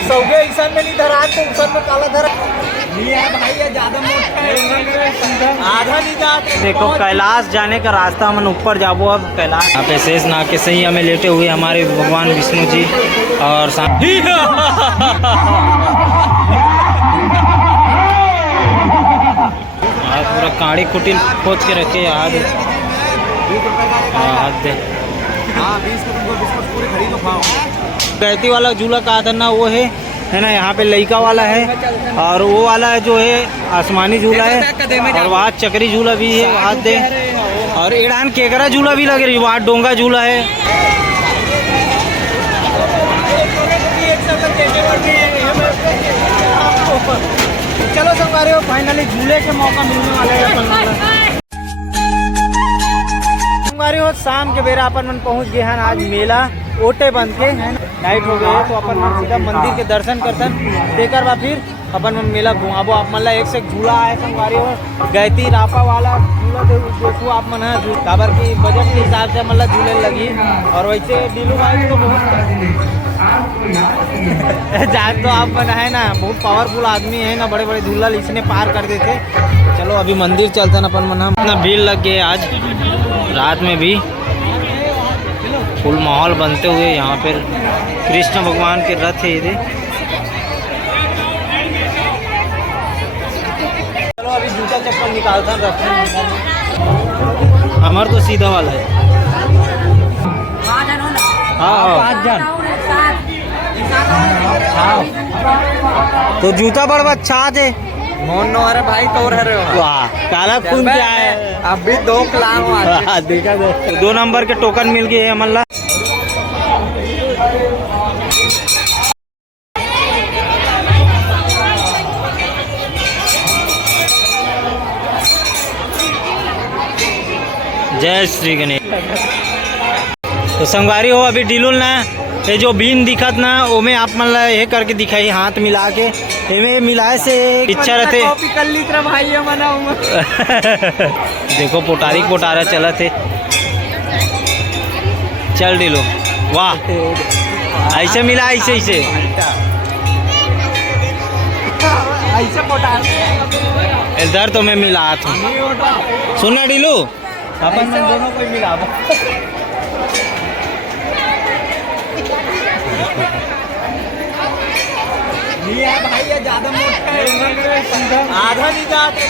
सौगे ऐसा में नहीं धरा तो उसन में काला धरा नहीं है भाई, ये ज्यादा मोटा है, आधा नहीं जाता। देखो कैलाश जाने का रास्ता हम ऊपर जाबो। अब कैलाश यहाँ पे शेष नाग के सही हमें लेटे हुए हमारे भगवान विष्णु जी और पूरा काड़ी कुटिल खोज के रखे हाथ दे। गैती वाला झूला कहा था ना, वो है ना, यहाँ पे लइका वाला है और वो वाला जो है आसमानी झूला है और वहाँ चक्री झूला भी है वहाँ दे, और एड़ान केकरा झूला भी लगे रही, वहाँ डोंगा झूला है। चलो संगवारी हो, फाइनली झूले के मौका मिलने वाला है। संगवारी हो, शाम के बेरा अपन मन पहुँच गए हैं आज मेला ओटे बंद के है, नाइट हो गए तो अपन मन सीधा मंदिर के दर्शन करतन, देकर बा फिर अपन मन मेला घुमाबो। आप मन ला एक से झूला है संगवारी हो, गैती रापा वाला झूला देखो आप मन है, काबर की बजट के हिसाब से मतलब झूले लगी। और वैसे डीलू भाई तो बहुत जान तो आप मन है ना, बहुत पावरफुल आदमी है ना, बड़े बड़े झूला इसने पार कर देते। चलो अभी मंदिर चलते न अपन मन, इतना भीड़ लग गए आज रात में भी, फुल माहौल बनते हुए यहाँ पर कृष्ण भगवान के रथ है ये। चलो अभी जूता चप्पल निकालता रथ, हमार तो सीधा वाला है। हाँ 5 जन तो जूता बड़ा अच्छा थे मोन अरे भाई तोर है, वाह काला खून क्या है, अभी 2 लाख देखा 2 नंबर के टोकन मिल गए है मल्ला। जय श्री गणेश। तो संगवारी हो, अभी डिलुल ना ये जो बीन दिखत ना, वो में आप मन ये करके दिखाई हाथ मिला के, ये मिलाए से इच्छा रहते भाई देखो पोटारी पोटारा चला थे। चल डिलो, वाह ऐसे मिला, ऐसे ऐसे ऐसे पोटार इधर तो मैं मिला था। सुनना डिलू, अपन दोनों को मिला नहीं है भाई, ये ज्यादा मोटा है, आधा नहीं जाता।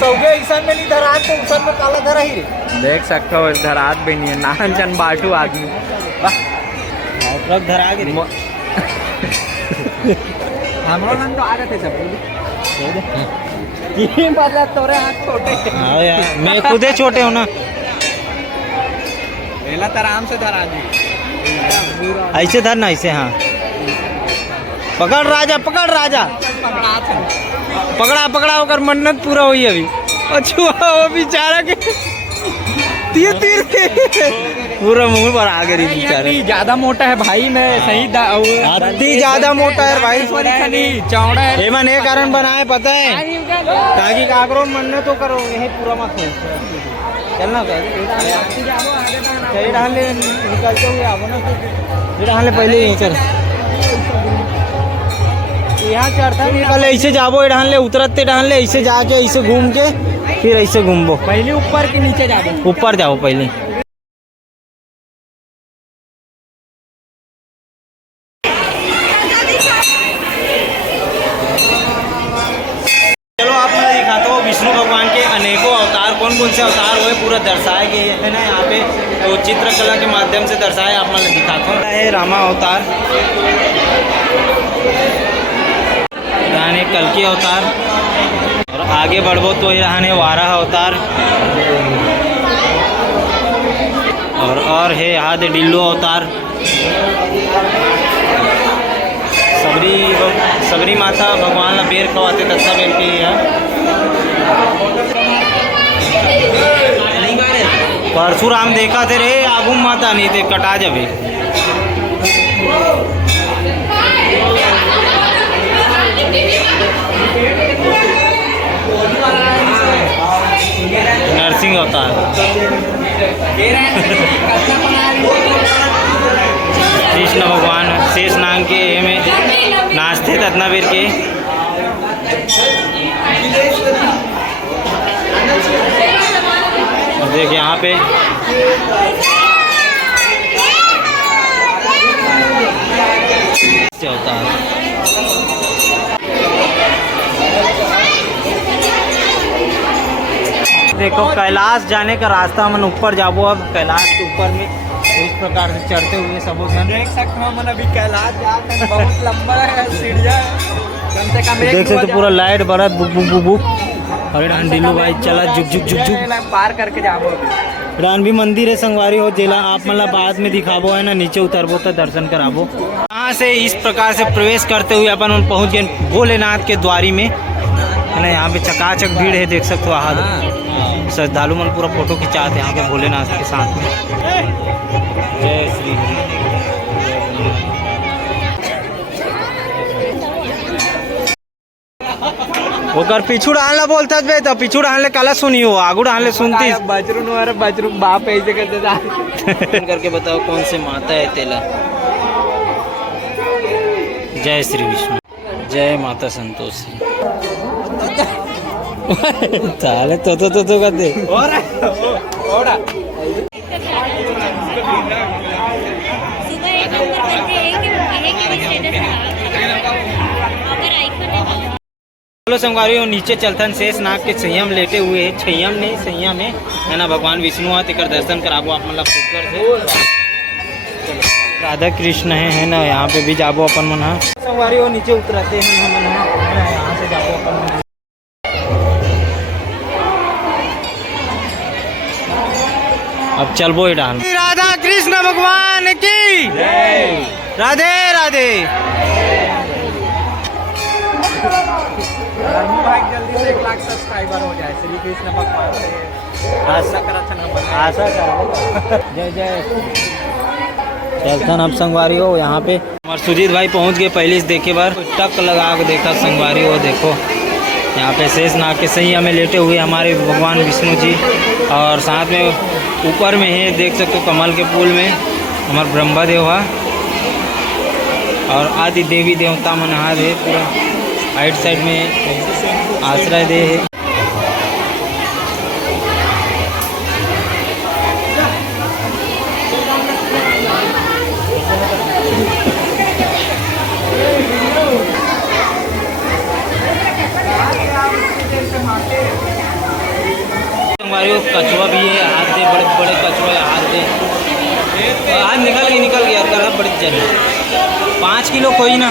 सौगे ऐसा में नहीं धरा तो उसन में काला धरा ही देख सकते हो, धरात भी नहीं है, नाहन चन बाटू आदमी ट्रक धरा के हमारा मन तो आ गए थे सब मतलब तोरे हाथ छोटे। हाँ यार मैं खुद ही छोटे हूँ ना, पहला तो आराम से धरा दी, ऐसे धरना ऐसे। हाँ पकड़ राजा, पकड़ राजा, पकड़ा पकड़ा होकर मन्नत पूरा हुई अभी। अच्छा वो बेचारा के तीर तीर के पूरा मुंह पर आ गई बेचारा। ज्यादा मोटा है भाई, मैं सही अति ज्यादा मोटा है भाई, चौड़ा है। हेमन ये कारण बनाए पता है, ताकि काकरो मन्नत तो करो, यही पूरा मत हो चलना सही डाल ले, निकलते हुए आवो ना, डाल ले पहले यहीं कर, यहाँ चढ़ता निकल ऐसे जाबो, डाल ले उतरते डाल ले, ऐसे जाके ऐसे घूम के फिर ऐसे घूमबो, पहले ऊपर के नीचे जाओ, ऊपर जाओ पहले। चलो आप मैं दिखाता हूँ विष्णु भगवान के अनेकों अवतार, कौन कौन से अवतार हुए पूरा दर्शाए गए है ना यहाँ पे, तो चित्रकला के माध्यम से दर्शाए आप मैं दिखाता हूँ। है रामा अवतार, कल्कि अवतार, और आगे बढ़बो तो यहाँ वाराह अवतार, और है यहाँ दे डिल्लू अवतार, सबरी माता भगवान ला बेर खवाते तत्ता बेर की है। परशुराम देखा थे रे आगू माता नहीं थे कटा जबे। नरसिंह अवतार, कृष्ण भगवान, शेष रत्नावीर के। और देखिए यहाँ पे होता है। देखो कैलाश जाने का रास्ता मन ऊपर जाबो। अब कैलाश के ऊपर में इस प्रकार से चढ़ते हुए सब देख सकते हो मन अभी कैलाश जाते हैं, बहुत लंबा है सीढ़ियाँ, कम से कम देख सकते पूरा लाइट बरत बुक बुक बुक बुक। और ढीलू भाई चला जुग जुग जुग जुग पार करके जाबो। रणबी मंदिर है संगवारी हो जेला आप मतलब बाद में दिखाबो है ना, नीचे उतरबो तो दर्शन कराबो। यहाँ से इस प्रकार से प्रवेश करते हुए अपन पहुँच गए भोलेनाथ के द्वारी में, है ना। यहाँ पे चकाचक भीड़ है, देख सकते हो। आज श्रद्धालु मन पूरा फोटो खिंचाते यहाँ पे भोलेनाथ के साथ में। जय श्री ओकर पिछू डालना बोलता बे, तो पिछू डालने काला सुनी हो, आगू डालने सुनती। बजरू बाप ऐसे करते था। करके बताओ कौन से माता है तेला। जय श्री विष्णु, जय माता संतोषी। चाले तो करते चलो संगवारी हो नीचे चलथन शेष नाग के संयम लेटे हुए है, संयम नहीं संयम है ना। भगवान विष्णु आते कर दर्शन कराबो आप मतलब राधा कृष्ण है ना। यहाँ पे भी जाबो अपन मन। संगवारी हो नीचे उतरते हैं मन, यहाँ से जाबो अपन मन। अब चलबो ही डाल। राधा कृष्ण भगवान की राधे राधे। जल्दी से 1 लाख सब्सक्राइबर हो जाए, श्री कृष्ण भगवान से आशा करो। जय जय। चलतन अब संगवारी हो यहाँ पे हमारे सुजीत भाई पहुँच गए पहले से देखे बार टक लगा के देखा संगवारी हो। देखो यहाँ पे शेष नाग के सही हमें लेटे हुए हमारे भगवान विष्णु जी, और साथ में ऊपर में है देख सकते हो कमल के फूल में हमारे ब्रह्मा देव है, और आदि देवी देवता मन हाथ है पूरा राइट साइड में आश्रय दे है। हमारे कछुआ भी है, हाथ दे बड़े बड़े कछुआ है, हाथ दे हाथ निकल गया कर बड़े जन 5 किलो कोई ना।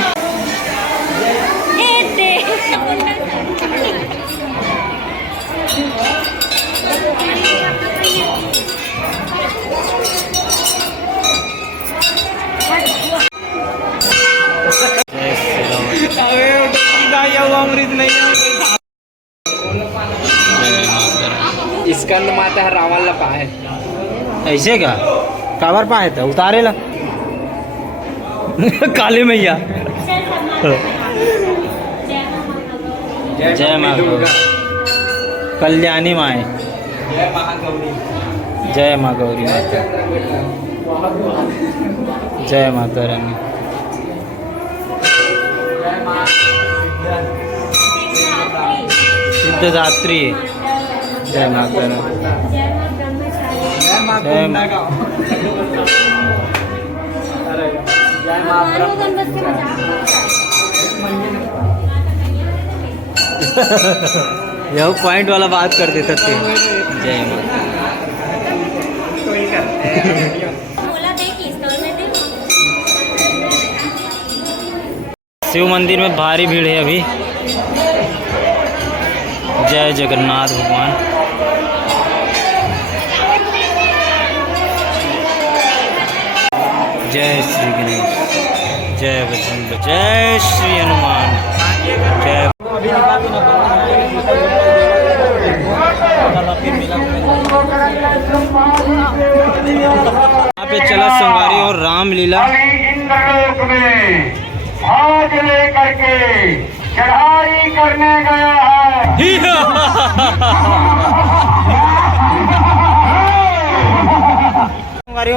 अमृत नहीं स्कंद माता है रावण ला पाए ऐसे का काबर पाए था उतारे ला काली मैया। जय माँ कल्याणी माए, जय माँ गौरी माता, जय माता रानी। सिद्धदात्री, जय माता रानी, जय माँ यह पॉइंट वाला बात कर देते थे। जय माता। शिव मंदिर में भारी भीड़ है अभी। जय जगन्नाथ भगवान। जय श्री गणेश, जय बजरंग, जय श्री हनुमान, जय। यहाँ पे चला संवारी और रामलीला आज लेकर के चढ़ाई करने गया है।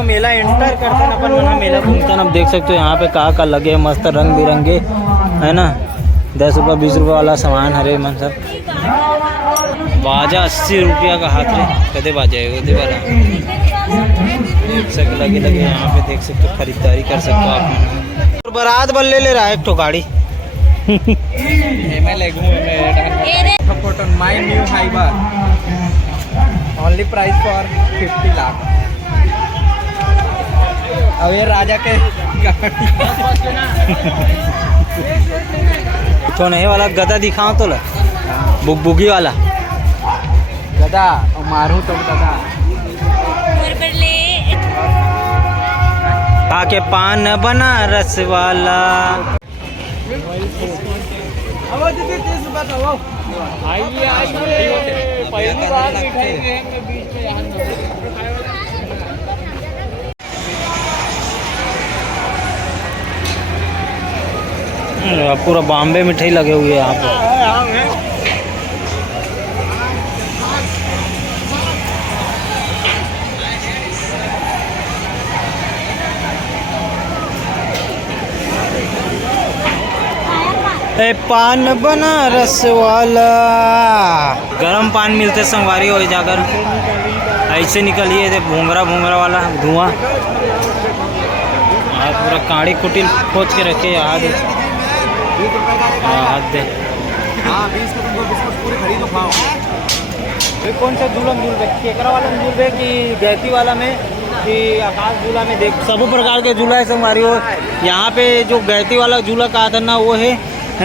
मेला एंटर करते अपन मना मेला घूमते। अब देख सकते हो यहाँ पे कहाँ लगे मस्त रंग बिरंगे है ना। 10 रुपये 20 रुपये वाला सामान हरे मन सब। बाजा 80 रुपया का हाथ रे, कदे बाजा है कदे बारा देख सकते लगे लगे यहाँ पे देख सकते हो, खरीदारी कर सकते हो आप। और बारात बल ले रहा है एक तो गाड़ी my new Haber only price for 50 lakh. अब ये राजा के तो नहीं वाला गदा दिखाओ तो ला, बुगी वाला गदा और मारू तो गदा आके पान बनारस वाला। आइए आइए, पहली बार मिठाई देंगे बीच में यहाँ। पूरा बॉम्बे मिठाई लगे हुए हैं यहाँ पे। ए पान बनारस वाला, गरम पान मिलते संगवारी हो जाकर ऐसे निकलिए थे भूंगरा भूंगरा वाला धुआं। पूरा काड़ी कुटिल खोज के रखे याद हाथ दे। हाँ 20 को तुमको बिस्कुट पूरे खरीदो खाओ। कौन सा झूला झूल रहे, केकरा वाला में झूल रहे कि गैती वाला में कि आकाश झूला में? देख सब प्रकार के झूला है संगवारी हो। यहाँ पे जो गैती वाला झूला कहा था ना वो है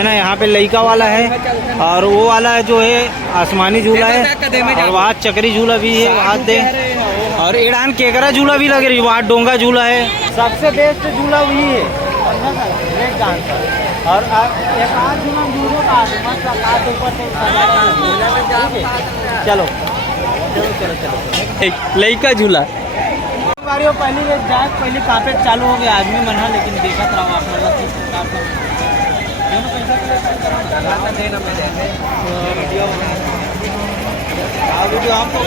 ना, यहाँ पे लइका वाला है और वो वाला है जो है आसमानी झूला है, और वहाँ चक्री झूला भी है वहाँ दे, और एड़ान केकरा झूला भी लग रही है, वहाँ डोंगा झूला है। सबसे बेस्ट झूला वही है ब्रेक डांस। और एक आध झूला झूलों का मस्त आकाश ऊपर से चलो चलो चलो चलो लइका झूला पहली पहले काफे चालू हो गया आदमी मना, लेकिन देखा रहा आप मतलब किस प्रकार का वीडियो हमको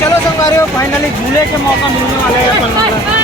चलो संगवारी हो, फाइनली झूले के मौका मिलने वाले हैं।